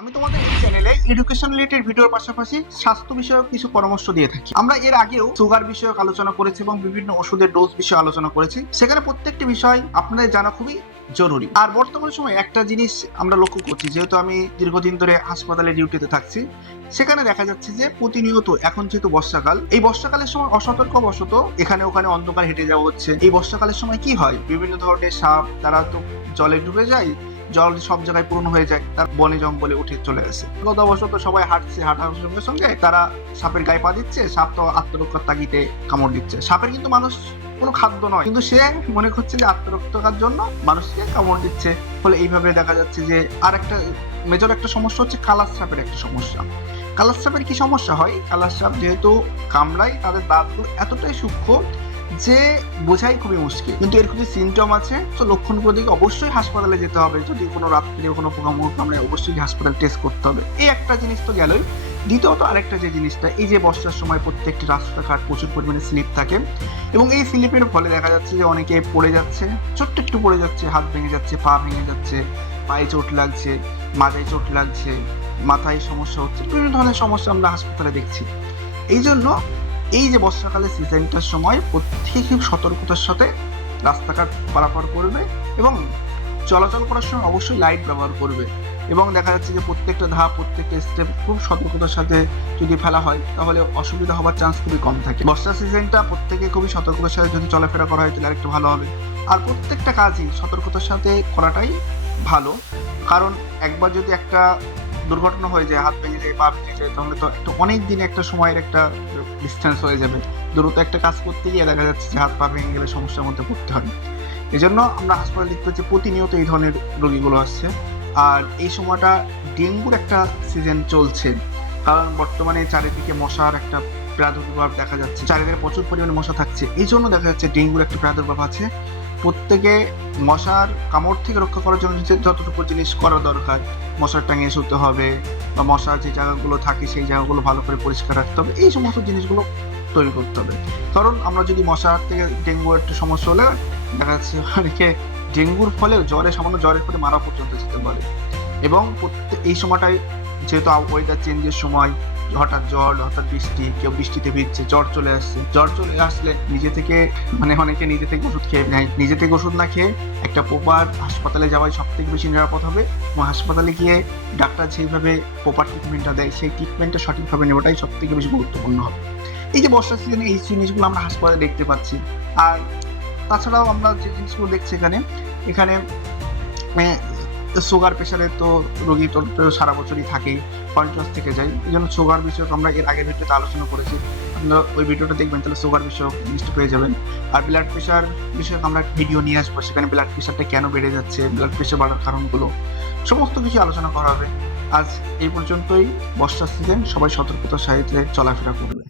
আমি তোমাদের এই চ্যানেলে এডুকেশন রিলেটেড ভিডিওর পাশাপাশি স্বাস্থ্য বিষয়ক কিছু পরামর্শ দিয়ে থাকি। আমরা এর আগেও সুগার বিষয়ক আলোচনা করেছি এবং বিভিন্ন ওষুধের ডোজ বিষয়ে আলোচনা করেছি। সেখানে প্রত্যেকটি বিষয় আপনাদের জানা খুবই জরুরি। আর বর্তমান সময়ে একটা জিনিস আমরা লক্ষ্য করছি, যেহেতু আমি দীর্ঘদিন ধরে হাসপাতালে ডিউটিতে থাকছি, সেখানে দেখা যাচ্ছে যে প্রতিনিয়ত এখন যেহেতু বর্ষাকাল, এই বর্ষাকালের সময় অসতর্কবশত এখানে ওখানে অন্ধকার হেঁটে যাওয়া হচ্ছে। এই বর্ষাকালের সময় কি হয়, বিভিন্ন ধরনের সাপ তারা তো জলে ডুবে যায়, জল সব জায়গায় পূরণ হয়ে যায়, তার বনে জঙ্গলে উঠে চলে আসে। গতবর্ষত সবাই হাঁটার সঙ্গে সঙ্গে তারা সাপের গায়ে পা দিচ্ছে, সাপ তো আত্মরক্ষার তাগিদে কামড় দিচ্ছে। সাপের কিন্তু মানুষ কোনো খাদ্য নয়, কিন্তু সে মনে করছে যে আত্মরক্ষার জন্য মানুষকে কামড় দিচ্ছে। ফলে এইভাবে দেখা যাচ্ছে যে আর একটা মেজর একটা সমস্যা হচ্ছে কালার সাপের একটা সমস্যা। কালার সাপের কি সমস্যা হয়, কালার সাপ যেহেতু কামড়ায় তাদের দাঁতগুলো এতটাই সূক্ষ্ম যে বোঝাই খুবই মুশকিল, কিন্তু এর কিছু সিমটম আছে। তো লক্ষণগুলো দেখে অবশ্যই হাসপাতালে যেতে হবে। যদি কোনো রাত্রে কোনো পোকামাকড় কামড়ে অবশ্যই হাসপাতাল টেস্ট করতে হবে। এই একটা জিনিস তো গেলই। দ্বিতীয়ত আরেকটা যে জিনিসটা, এই যে বর্ষার সময় প্রত্যেকটি রাস্তাঘাট প্রচুর পরিমাণে স্লিপ থাকে এবং এই স্লিপের ফলে দেখা যাচ্ছে যে অনেকে পড়ে যাচ্ছে, ছোট্ট একটু পড়ে যাচ্ছে, হাত ভেঙে যাচ্ছে, পা ভেঙে যাচ্ছে, পায়ে চোট লাগছে, মাথায় চোট লাগছে, মাথায় সমস্যা হচ্ছে, বিভিন্ন ধরনের সমস্যা আমরা হাসপাতালে দেখছি। এই জন্য এই যে বর্ষাকালের সিজনটার সময় প্রত্যেকে খুব সতর্কতার সাথে রাস্তাঘাট পারাপার করবে এবং চলাচল করার সময় অবশ্যই লাইট ব্যবহার করবে। এবং দেখা যাচ্ছে যে প্রত্যেকটা ধাপ, প্রত্যেকটা স্টেপ খুব সতর্কতার সাথে যদি ফেলা হয় তাহলে অসুবিধা হওয়ার চান্স খুবই কম থাকে। বর্ষা সিজনটা প্রত্যেকে খুবই সতর্কতার সাথে যদি চলাফেরা করা হয় তাহলে আরেকটু ভালো হবে। আর প্রত্যেকটা কাজই সতর্কতার সাথে করাটাই ভালো, কারণ একবার যদি একটা দুর্ঘটনা হয়ে যায়, হাত ভেঙে যায়, পা ভেঙে যায়, তাহলে তো একটা অনেক দিন একটা সময়ের একটা ডিস্টেন্স হয়ে যাবে। দ্রুত একটা কাজ করতে গিয়ে দেখা যাচ্ছে যে হাত পা ভেঙে গেলে সমস্যার মধ্যে পড়তে হবে। এই জন্য আমরা হাসপাতালে দেখতে পাচ্ছি প্রতিনিয়ত এই ধরনের রোগীগুলো আসছে। আর এই সময়টা ডেঙ্গুর একটা সিজন চলছে, কারণ বর্তমানে চারিদিকে মশার একটা প্রাদুর্ভাব দেখা যাচ্ছে, চারিদিকে প্রচুর পরিমাণে মশা থাকছে। এই জন্য দেখা যাচ্ছে ডেঙ্গুর একটা প্রাদুর্ভাব আছে। প্রত্যেকে মশার কামড় থেকে রক্ষা করার জন্য যতটুকু জিনিস করা দরকার, মশার টাঙিয়ে শুতে হবে বা মশার যে জায়গাগুলো থাকে সেই জায়গাগুলো ভালো করে পরিষ্কার রাখতে হবে, এই সমস্ত জিনিসগুলো তৈরি করতে হবে। কারণ আমরা যদি মশার থেকে ডেঙ্গু একটা সমস্যা হলে দেখা যাচ্ছে অনেকে ডেঙ্গুর ফলে সামান্য জ্বরের ফলে মারা পর্যন্ত যেতে পারে। এবং এই সময়টায় যেহেতু ওয়েদার চেঞ্জের সময়, হঠাৎ জ্বর, হঠাৎ বৃষ্টি, কেউ বৃষ্টিতে ভিজছে, জ্বর চলে আসলে নিজে থেকে অনেকে নিজে থেকে ওষুধ খেয়ে নেয়। নিজে থেকে ওষুধ না খেয়ে একটা প্রপার হাসপাতালে যাওয়াই সব থেকে বেশি নিরাপদ হবে এবং হাসপাতালে গিয়ে ডাক্তার যেভাবে প্রপার ট্রিটমেন্টটা দেয় সেই ট্রিটমেন্টটা সঠিকভাবে নেওয়াটাই সব থেকে বেশি গুরুত্বপূর্ণ হবে। এই যে বর্ষার সিজনে এই জিনিসগুলো আমরা হাসপাতালে দেখতে পাচ্ছি। আর তাছাড়াও আমরা যে জিনিসগুলো দেখছি এখানে সুগার প্রেশারের তো রোগী তো সারা বছরই থাকেই, কন্টিনিউয়াস থেকে যায়। এই জন্য সুগার বিষয়ক আমরা এর আগের ভিডিওতে আলোচনা করেছি, আপনারা ওই ভিডিওটা দেখবেন, তাহলে সুগার বিষয়ক জিনিসটা পেয়ে যাবেন। আর ব্লাড প্রেশার বিষয়ক আমরা ভিডিও নিয়ে আসবো, সেখানে ব্লাড প্রেশারটা কেন বেড়ে যাচ্ছে, ব্লাড প্রেশার বাড়ার কারণগুলো, সমস্ত কিছু আলোচনা করা হবে। আজ এই পর্যন্তই। বর্ষার সিজন, সবাই সতর্কতার সাথে চলাফেরা করবে।